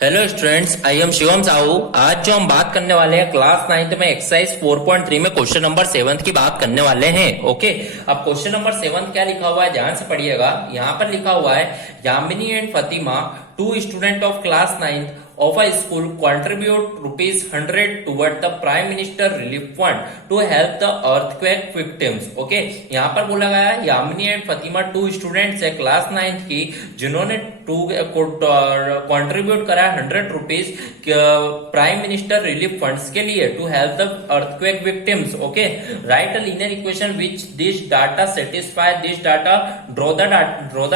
Hello students, I am Shivam Sahu. आज जो हम बात करने वाले हैं क्लास 9th में एक्सरसाइज 4.3 में क्वेश्चन नंबर 7 की बात करने वाले हैं। ओके, अब क्वेश्चन नंबर 7 क्या लिखा हुआ है ध्यान से पढ़िएगा। यहाँ पर लिखा हुआ है Yamini and Fatima, 2 student of class 9th of a school contribute rupees 100 toward the prime minister relief fund to help the earthquake victims। Okay, यहाँ पर बोला गया है यामिनी एंड फतिमा 2 स्टूडेंट्स है क्लास 9th की, जिन्होंने कंट्रीब्यूट करा 100 rupees prime minister relief funds के लिए to help the earthquake victims. Okay, write a linear equation which this data satisfy this data, draw the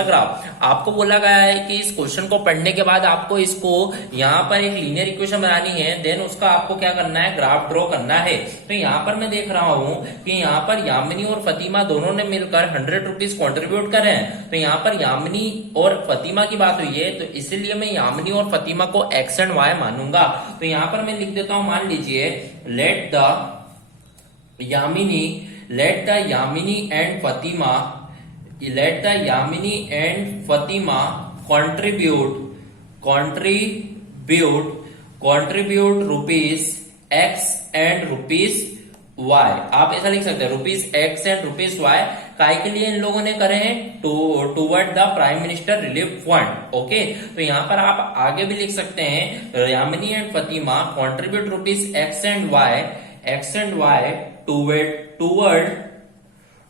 graph. आपको बोला गया है कि इस क्वेश्चन को पढ़ने के बाद आपको इसको यहाँ पर एक लीनियर इक्वेशन बनानी है, देन उसका आपको क्या करना है, ग्राफ ड्रॉ करना है। तो यहाँ पर मैं देख रहा हूँ कि यहाँ पर यामिनी और फतिमा दोनों ने मिलकर 100 रुपीज कॉन्ट्रीब्यूट करे हैं। तो यहाँ पर यामिनी और फतिमा की बात हुई है, तो इसीलिए मैं यामिनी और फतिमा को एक्स एंड वाई मानूंगा। तो यहाँ पर मैं लिख देता हूं, मान लीजिए let the Yamini and Fatima contribute rupees x and rupees y. आप ऐसा लिख सकते हैं, rupees x and rupees y काय के लिए इन लोगों ने करे हैं, toward the prime minister relief fund. Okay, तो यहाँ पर आप आगे भी लिख सकते हैं Yamini and Fatima contribute rupees x and y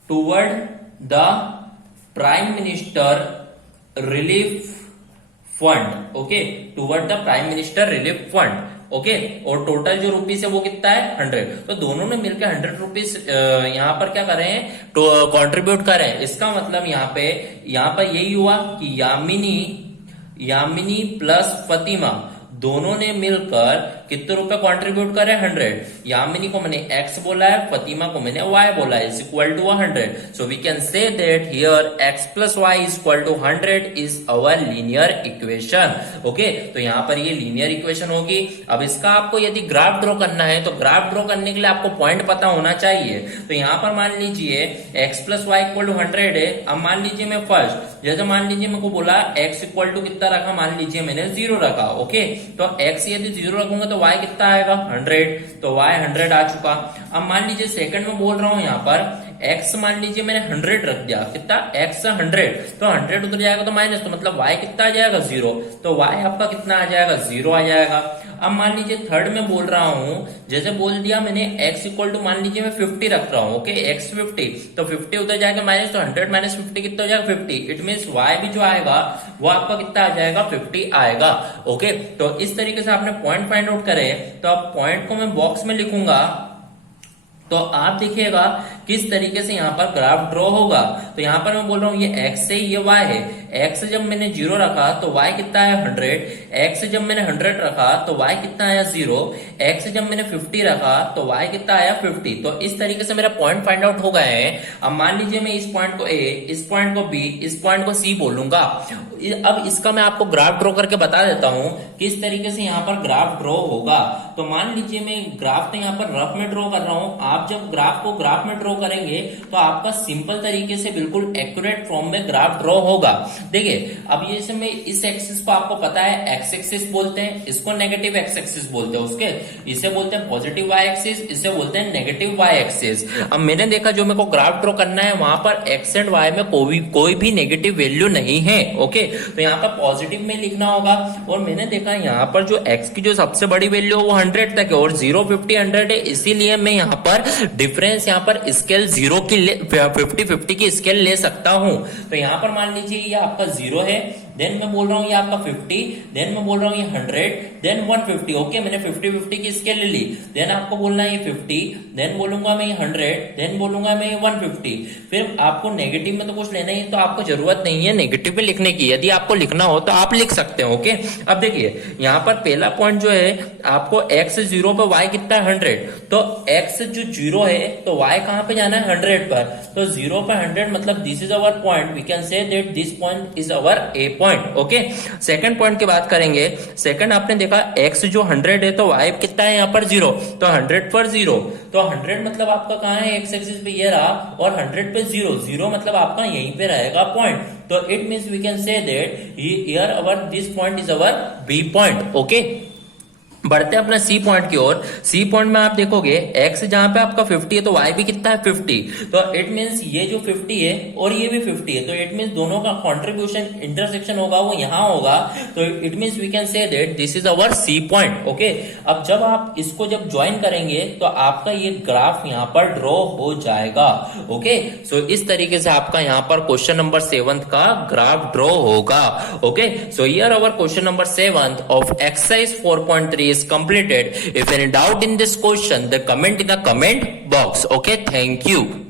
toward the prime minister relief fund. Okay, toward the prime minister relief fund. Okay, और टोटल जो रुपीस है वो कितना है, 100। तो दोनों ने मिलकर 100 रुपीज यहाँ पर क्या करें हैं, तो कंट्रीब्यूट करें। इसका मतलब यहाँ पर यही हुआ कि यामिनी प्लस फतिमा दोनों ने मिलकर कितने रुपए कंट्रीब्यूट करे, 100। यामिनी को मैंने x बोला है, फतिमा को मैंने y बोला है, is equal to 100। So we can say that here x plus y is equal to 100 is our linear equation. Okay, तो यहाँ पर ये लीनियर इक्वेशन होगी। अब इसका आपको यदि ग्राफ ड्रॉ करना है, तो ग्राफ ड्रॉ करने के लिए आपको पॉइंट पता होना चाहिए। तो यहाँ पर मान लीजिए x plus y equal to 100 है। अब मान लीजिए मैं फर्स्ट, जैसे मान लीजिए मेरे को बोला x इक्वल टू कितना रखा, मान लीजिए मैंने 0 रखा। ओके, तो x यदि 0 रखूंगा तो y कितना आएगा, 100। तो y 100 आ चुका। अब मान लीजिए सेकंड में बोल रहा हूं, यहाँ पर x मान लीजिए मैंने 100 रख दिया, कितना x 100, तो 100 उधर जाएगा तो माइनस, तो मतलब y कितना आ जाएगा, 0। तो y आपका कितना आ जाएगा, 0 आ जाएगा। अब मान लीजिए थर्ड में बोल रहा हूं, जैसे बोल दिया मैंने x इक्वल टू मान लीजिए मैं 50 रख रहा हूं। ओके, x 50, तो 50 उधर जाएगा माइनस, तो 100 माइनस 50 कितना हो जाएगा, 50। इट मीन y भी जो आएगा वो आपका कितना आ जाएगा, 50 आएगा। ओके, तो इस तरीके से आपने पॉइंट फाइंड आउट करे। तो अब पॉइंट को मैं बॉक्स में लिखूंगा, तो आप देखिएगा किस तरीके से यहाँ पर ग्राफ ड्रॉ होगा। तो यहाँ पर मैं बोल रहा हूँ ये x है, ये y है। x जब मैंने 0 रखा तो y कितना आया, 100। x जब मैंने 100 रखा तो y कितना आया, 0। x जब मैंने 50 रखा तो y कितना आया, 50। तो इस तरीके से मेरा पॉइंट फाइंड आउट हो गए हैं। अब मान लीजिए मैं इस पॉइंट को a, इस पॉइंट को b, इस पॉइंट को c बोलूंगा। अब इसका मैं आपको ग्राफ ड्रॉ करके बता देता हूं किस तरीके से यहाँ पर ग्राफ ड्रॉ होगा। तो मान लीजिए मैं ग्राफ तो यहाँ पर रफ में ड्रॉ कर रहा हूं। आप जब ग्राफ को ग्राफ में ड्रॉ करेंगे तो आपका सिंपल तरीके से बिल्कुल एक्यूरेट फॉर्म में ग्राफ ड्रॉ होगा। देखिए, अब ये मैं इस एक्सिस को आपको पता है एक्स एक्सिस बोलते हैं, इसको नेगेटिव एक्स एक्सिस बोलते हैं। उसके इसे बोलते हैं पॉजिटिव वाई एक्सिस, इसे बोलते हैं नेगेटिव वाई एक्सिस। अब मैंने देखा जो मेरे को ग्राफ ड्रॉ करना है वहां पर एक्स एंड वाई में कोई भी नेगेटिव वैल्यू नहीं है। ओके, तो यहाँ पर पॉजिटिव में लिखना होगा। और मैंने देखा यहाँ पर जो x की जो सबसे बड़ी वैल्यू है वो 100 तक है, और 0 50 100 है, इसीलिए मैं यहाँ पर डिफरेंस यहाँ पर स्केल 0 की 50-50 की स्केल ले सकता हूँ। तो यहाँ पर मान लीजिए ये आपका 0 है, देन मैं बोल रहा हूँ ये आपका 50, देन मैं बोल रहा हूँ ये 100, देन 150। ओके, मैंने 50-50 की स्केल ले ली। देन आपको बोलना है ये 50, देन बोलूंगा मैं ये 100, देन बोलूंगा मैं ये 150। फिर आपको नेगेटिव में तो कुछ लेना ही, तो आपको जरूरत नहीं है नेगेटिव में लिखने की। यदि आपको लिखना हो तो आप लिख सकते हो। ओके, अब देखिए यहाँ पर पहला पॉइंट जो है आपको x 0 पे y कितना है, 100। तो x जो 0 है तो y कहाँ पे जाना है, 100 पर। तो 0 पे 100 मतलब this is our point. We can say that this point is our a point. Okay, second point की बात करेंगे। सेकंड आपने देखा x जो 100 है तो y कितना है यहाँ पर 0, तो 100 पर 0, तो 100 मतलब आपका कहाँ है, x एक्सिस पे ये रहा, और 100 पे 0, 0 मतलब आपका यहीं पे रहेगा पॉइंट। तो it means we can say that here our this point is our b point. Okay, बढ़ते हैं अपना सी पॉइंट की ओर। सी पॉइंट में आप देखोगे x जहां पे आपका 50 है तो y भी कितना है 50, तो इट मींस ये जो 50 है और ये भी 50 है, तो इट मींस दोनों का कंट्रीब्यूशन इंटरसेक्शन होगा वो यहां होगा, तो it means we can say that this is our C point. Okay, अब जब आप इसको जब ज्वाइन करेंगे तो आपका ये ग्राफ यहां पर ड्रॉ हो जाएगा। ओके, सो इस तरीके से आपका यहां पर क्वेश्चन नंबर 7 का ग्राफ ड्रॉ होगा। Okay, so here our question number 7 of exercise 4.3 is completed. If any doubt in this question, then comment in the comment box. Okay, thank you.